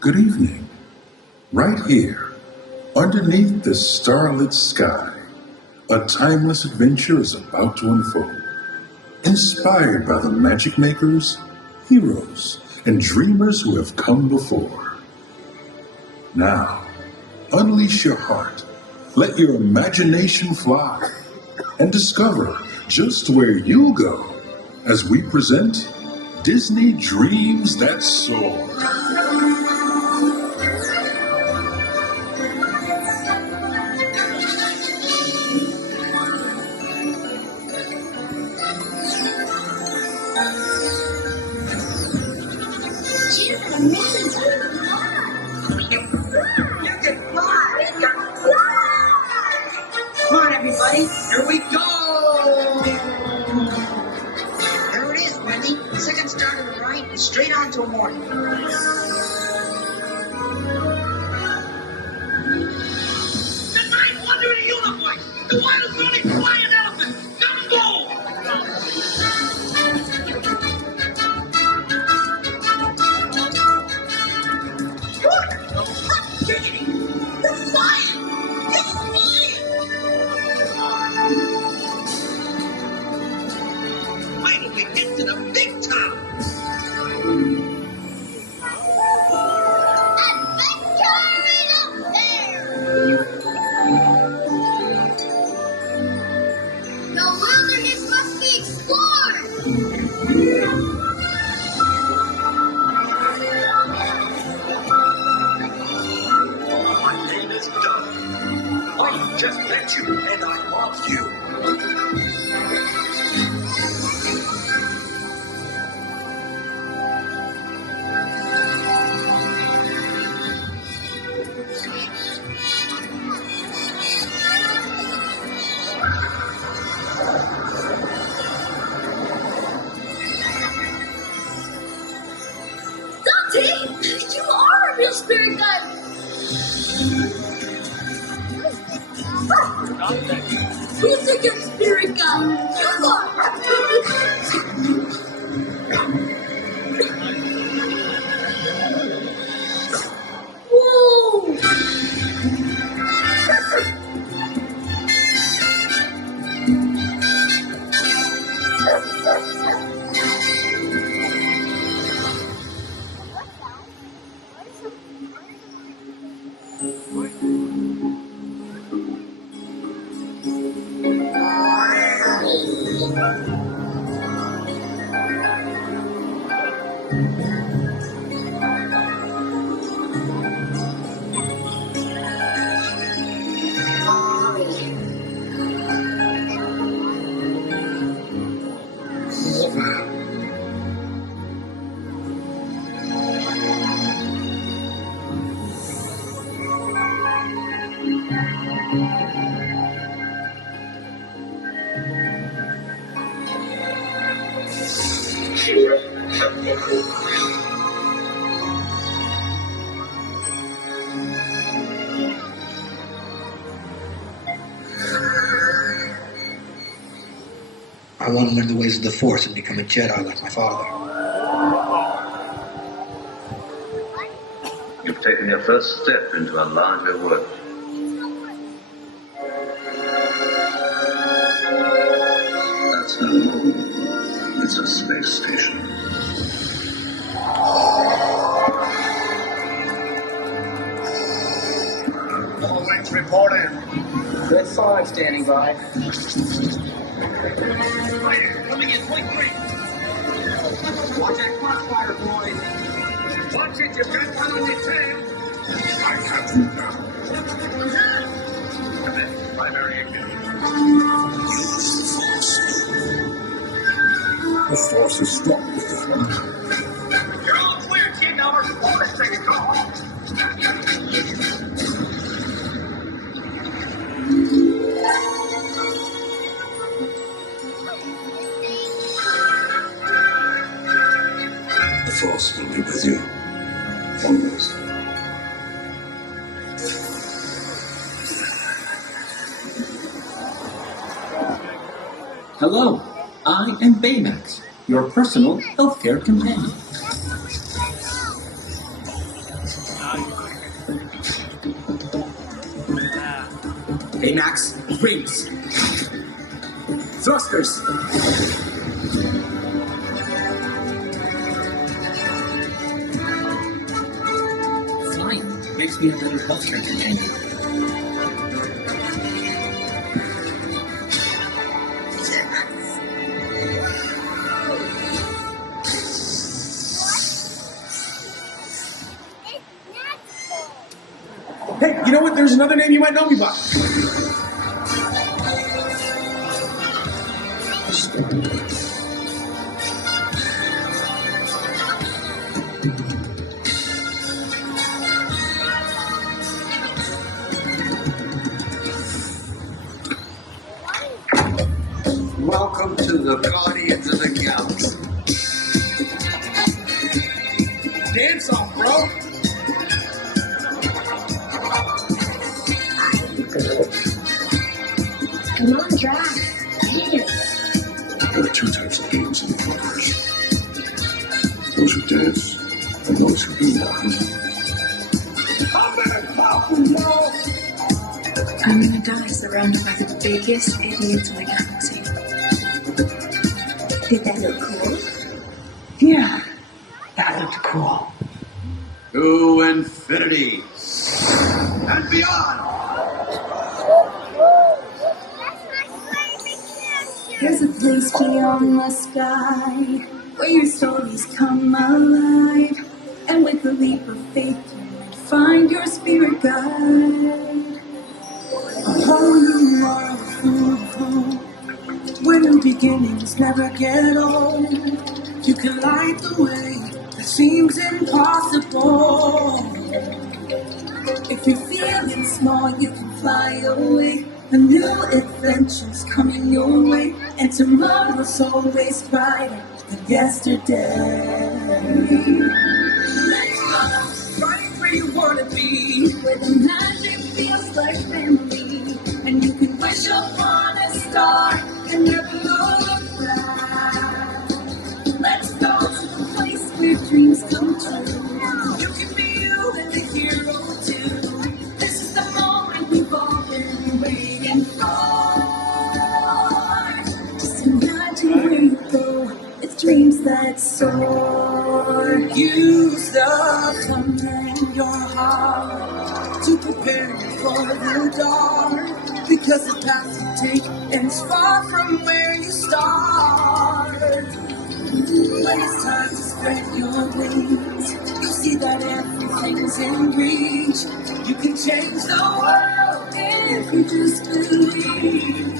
Good evening. Right here, underneath the starlit sky, a timeless adventure is about to unfold. Inspired by the magic makers, heroes, and dreamers who have come before. Now, unleash your heart, let your imagination fly, and discover just where you'll go as we present Disney Dreams That Soar. Come on, everybody. Here we go. There it is, Wendy. Second star to the right and straight on to a morning. The ninth wonder of the universe. The wildest running flying elephant. Dumbo. It's flying. It's flying. Wait till we get to the big top. Adventure up there! The wilderness must be explored! My name is Doug. I just met you and I love you. Dante, you are a real spirit guide. Who's a good spirit guide? You are. Whoa. I want to learn the ways of the Force and become a Jedi like my father. You've taken your first step into a larger world. That's no moon. It's a space station. All wings reported. Red 5 standing by. Coming in, point 3. Watch that crossfire, boys. Watch it, you've got one on your tail. I have you now. Primary ignition. The Force is stopped with them. You're all clear, team members. Let's take a call. The Force will be with you. Always. Hello, I am Baymax, your personal healthcare companion. Baymax, rings. Thrusters. Flying makes me a better healthcare companion. Hey, you know what? There's another name you might know me by. Welcome to the Guardians of the Galaxy. Dance off, bro. Come on, Drax. Here. There are two types of games in the universe. Those who dance and those who do not. I'm gonna die surrounded by the biggest idiots in the galaxy. Did that look cool? Yeah, that looked cool. To infinity and beyond. There's a place beyond the sky where your stories come alive, and with a leap of faith you might find your spirit guide. A whole new world full of hope, where new beginnings never get old. You can light the way that seems impossible. If you're feeling small, you can fly away. A new adventure's coming your way, and tomorrow's always brighter than yesterday. Let's go right where you wanna be, where the magic feels like family, and you can wish upon a star and never look back. Let's go to the place where dreams come true. You can be you and the hero too. This is the moment we've all been waiting for. Just imagine where you go. It's dreams that soar. Use the thunder in your heart to prepare you for the dark, because the path you take ends far from where you start. When it's time to spread your wings, you'll see that everything's in reach. You can change the world if you just believe.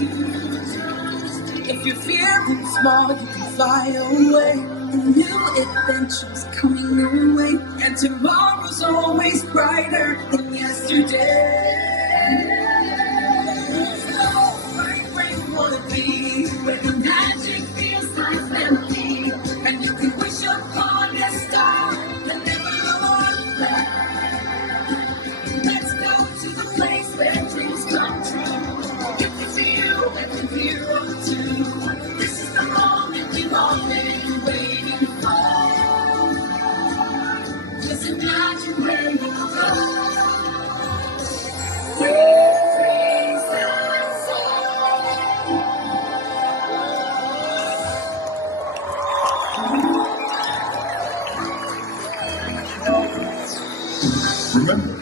If you're feeling small, you can fly away. A new adventure's coming your way, and tomorrow's always brighter than yesterday. So right where you wanna be, where the magic feels like family, and you can wish upon a star and never look back. Let's go to the place where dreams come true. You can be you and the hero too. This is the moment we've all been waiting for. Just imagine where you go. Dreams that soar. Remember,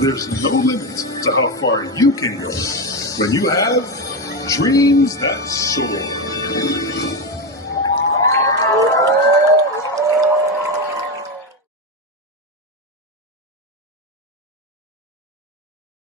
there's no limit to how far you can go when you have dreams that soar.